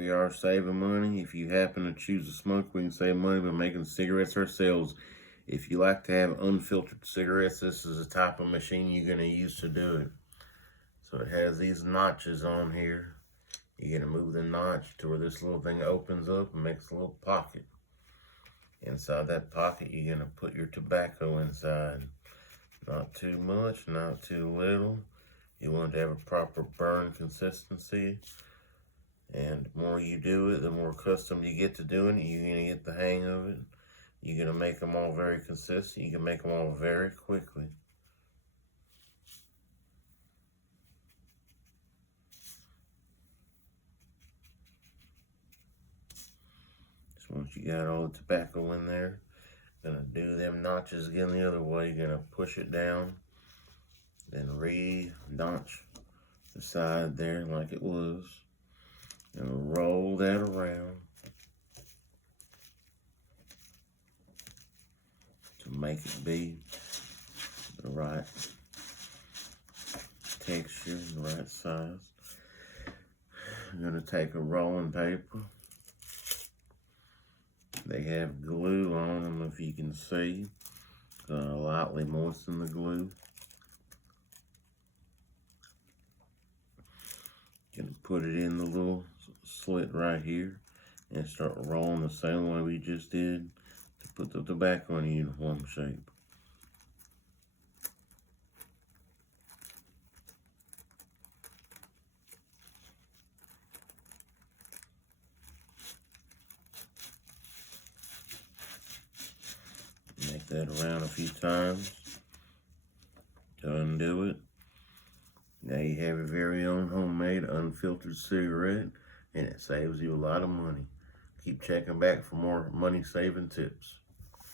we are saving money. If you happen to choose to smoke, we can save money by making cigarettes ourselves. If you like to have unfiltered cigarettes, this is the type of machine you're going to use to do it. So it has these notches on here. You're going to move the notch to where this little thing opens up and makes a little pocket. Inside that pocket, you're going to put your tobacco inside. Not too much, not too little. You want it to have a proper burn consistency. And the more you do it, the more accustomed you get to doing it, you're going to get the hang of it. You're going to make them all very consistent. You can make them all very quickly. So once you got all the tobacco in there, going to do them notches again the other way. You're going to push it down, then re-notch the side there like it was. And roll that around to make it be the right texture and the right size. I'm going to take a rolling paper. They have glue on them, if you can see. Lightly moisten the glue. Gonna put it in the little slit right here and start rolling the same way we just did to put the tobacco in a uniform shape. Make that around a few times to undo it. Now you have your very own homemade unfiltered cigarette, and it saves you a lot of money. Keep checking back for more money-saving tips.